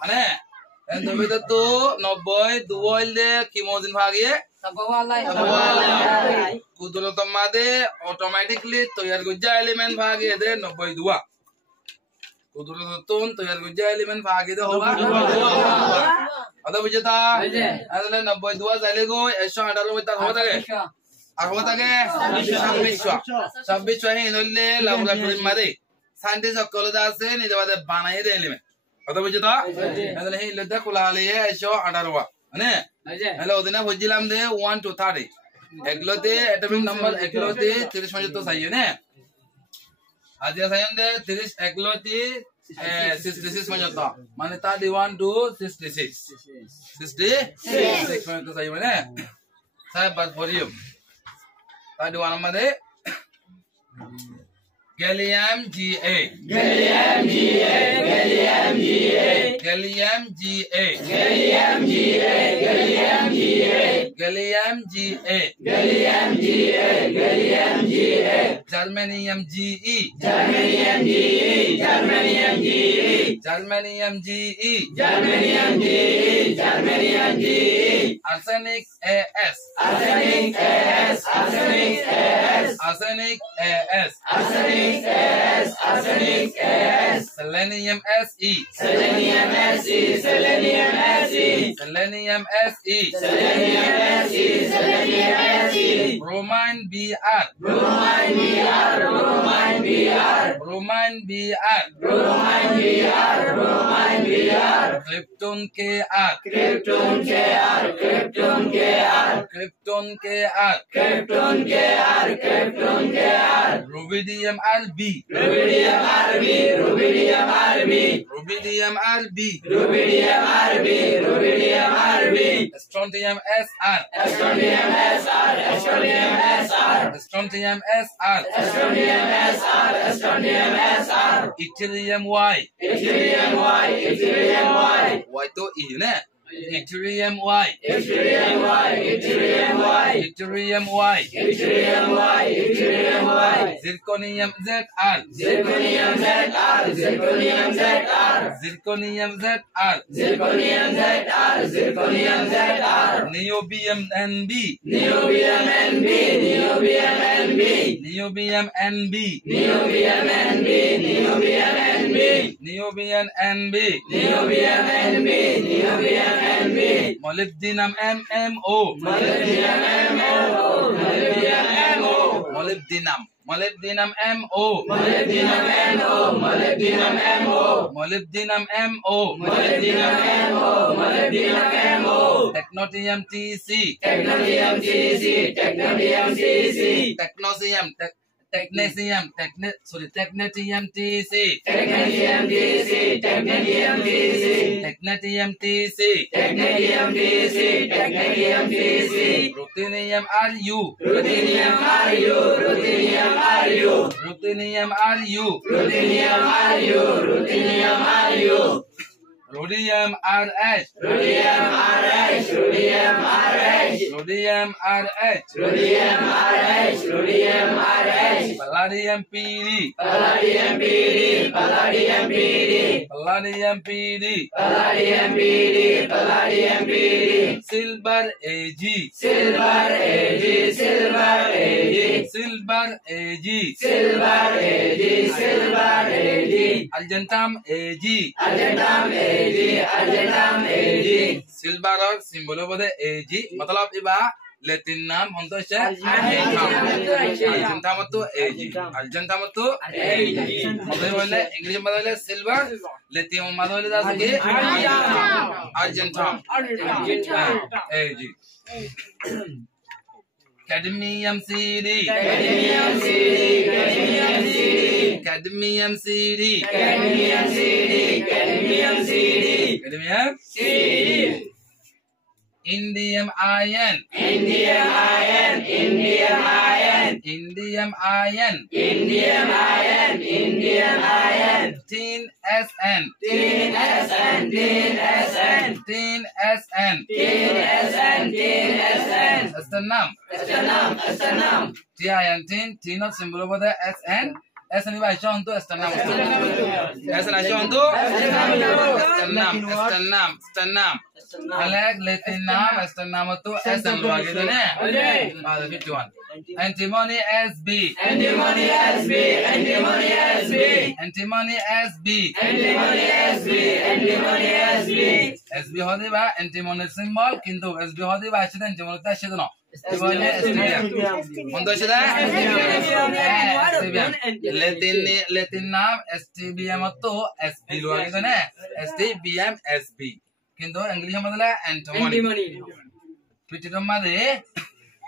মানে তুমি তো 90 দুইলে কি মজিন ভাগিয়ে কুদরতম মাদে অটোমেটিকলি তৈয়ার গুজা এলিমেন্ট ভাগিয়ে দে 90 দুয়া কুদরতন তৈয়ার গুজা এলিমেন্ট ভাগিয়ে দে হবা আদা বুঝতা তাহলে 90 দুয়া যাইলে গো 118 মধ্যে হবা থাকে আর হবা থাকে 26 হে নইলে ল্যাবরেটরি মাদে সায়েন্টিস্ট সকলদা আছে নিজে বাদে বানাই দে এলিমেন্ট আদা বুঝতা তাহলে হে লদা কুলালিয়ে 118 মানে হ্যালো ওদিনা বুঝিলাম দে 1 to 30 এগুলোতে অ্যাটমিক নাম্বার এগুলোতে 30 পর্যন্ত চাইয়ে না আজ চাইন দে 30 এগুলোতে 66 পর্যন্ত মানে তা 1 to 66 পর্যন্ত চাইয়ে মানে সাহেব বাদ পড়িও তা 1 আমাদের Gallium Ga Gallium Ga Gallium Ga Gallium Ga Gallium Ga Gallium Ga Gallium Ga Gallium Ga Gallium Ga Germanium Ge Germanium Ge Germanium Ge Germanium Ge Germanium Ge Germanium Ge Arsenic As Arsenic As Arsenic As Arsenic As Arsenic Arsenic S selenium Se selenium Se selenium Se selenium Se selenium Se selenium Se bromine Br bromine Br bromine Br bromine Br bromine Br bromine Br krypton Kr krypton Kr krypton Kr krypton Kr krypton Kr krypton Kr rubidium Rb rubidium Rb rubidium Rb rubidium Rb rubidium Rb rubidium Rb strontium Sr strontium Sr strontium Sr strontium Sr strontium Sr strontium Sr yttrium Y yttrium Y yttrium Y Y to E na yttrium Y yttrium Y yttrium Y yttrium Y yttrium Y yttrium Y zirconium Zr zirconium Zr zirconium Zr zirconium Zr zirconium Zr zirconium Zr niobium Nb niobium Nb niobium Nb niobium Nb niobium Nb niobium Nb niobium Nb niobium Nb niobium Nb molybdenum MMO molybdenum MMO molybdenum MO molybdenum molybdenum MO molybdenum MO molybdenum MO molybdenum MO molybdenum MO molybdenum MO technetium TC technetium TC technetium TC technetium technetium technetium TC technetium TC technetium TC technetium TC technetium TC technetium TC ruthenium Ru ruthenium Ru ruthenium Ru ruthenium Ru ruthenium Ru ruthenium Ru rhodium RH rhodium RH rhodium RH rhodium RH rhodium RH rhodium RH palladium PD palladium PD palladium PD palladium PD palladium PD palladium PD silver Ag silver Ag silver Ag silver Ag silver Ag silver Ag argentum Ag argentum Ag argentum Ag silver और symbol बोले Ag मतलब इबा Latin नाम हम तो इसे argentum तो Ag argentum तो Ag मतलब बोले इंग्लिश में बोले silver लैटिन में बोले दास के argentum Ag cadmium CD cadmium CD cadmium CD cadmium CD cadmium CD cadmium CD cadmium CD indium ion indium ion indium ion indium ion indium ion indium ion tin SN tin SN tin SN tin SN tin SN tin SN asternum asternum asternum tin tin of symbol over the SN S ni ba shon to sternum. S na shon to sternum. Alek Latinum sternum to S and log it ne. 51. Antimony SB. Antimony SB. Antimony SB. Antimony SB. Antimony SB. Antimony SB. SB hodi ba antimony symbol kintu SB hodi ba shida antimony ta shida no. Antimony SB. Kondo shida? Latinum STBM to SB log it ne. STBM SB. Kintu English madala antimony. Pititum made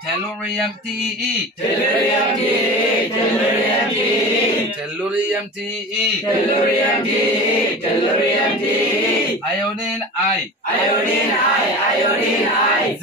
tellurium TE. Tellurium TE. Tellurium TE. Tellurium TE. Tellurium TE. Tellurium TE. Iodine I. Iodine I. Iodine I.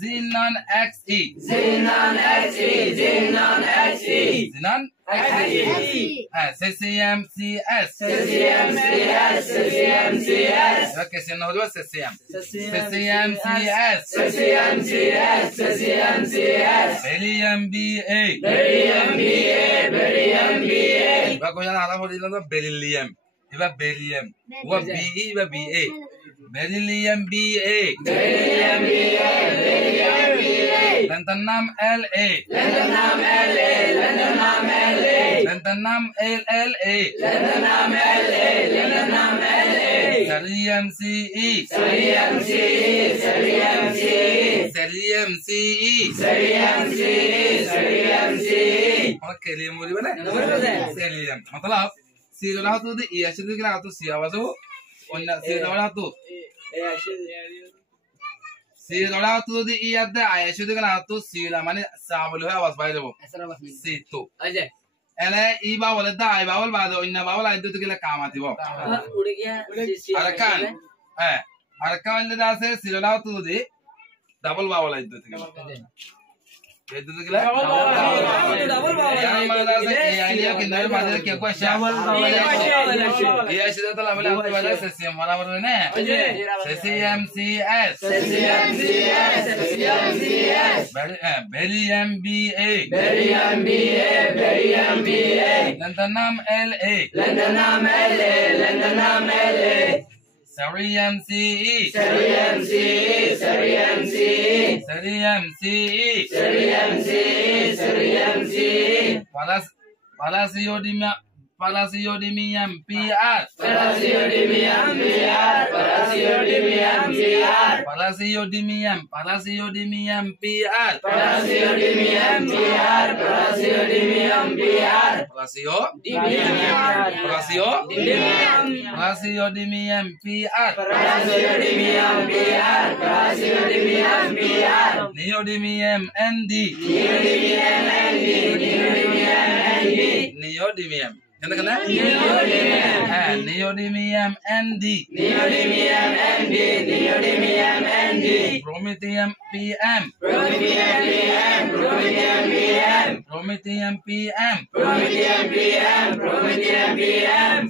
Xenon XE. Xenon XE. Xenon XE. Xenon XE. Cesium CS. Cesium CS. Cesium CS. Okay, so now what's Cesium? Cesium CS. Cesium CS. Cesium CS. Beryllium BA. Beryllium BA. Beryllium BA. Bago yan alam mo dito ng beryllium. Iba beryllium. Wa BE iba BA. Beryllium BA. Beryllium BA. Beryllium BA. Lanthanum LA. Lanthanum LA. Lanthanum LA. Lanthanum LLA. Lanthanum LA. Lanthanum LA. Cerium CE. Cerium CE. Cerium CE. Cerium CE. Cerium CE. Cerium CE. और कैलियम बोली बने कैलियम मतलब sero ना तो दे ये ऐसे दिख रहा तो सियावा तो और ना सीरो ना तो सीरो ना तो दे ये आते आये ऐसे दिख रहा तो सीरा माने सावल है आवाज बाहर वो सीतो ऐले ई बावल दा आई बावल बाद और इन्ना बावल आई तो किला काम आती वो अरकान ले दासे सीरो ना तो दे डबल बावल आई तो किला itu tu kira double yang mana dah ini yang kita mana kita kuasa iya sudah telah boleh aku ada sesiam mana baru ni sesiam CS Beryllium BA Lanthanum LA Cerium CE Cerium CE. Cerium CE. Cerium CE Cerium CE. Cerium CE. Palladium PR Palladium PR. Palladium PR. Palladium PR Palladium PR. Palladium PR. Palladium PR Palladium PR. Neodymium ND Neodymium kena Neodymium ND Promethium PM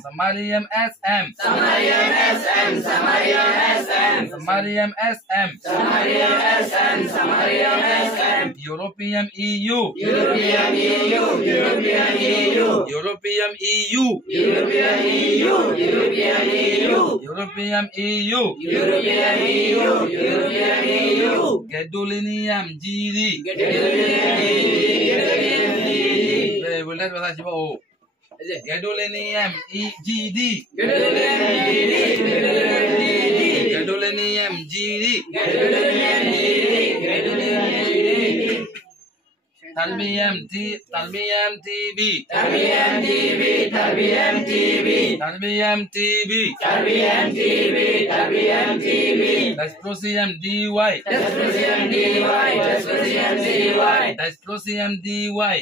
Samarium SM European EU Gadolinium GD boleh bahasa siapa oh Gadolinium GD Gadolinium GD Terbium TB Dysprosium DY Dysprosium DY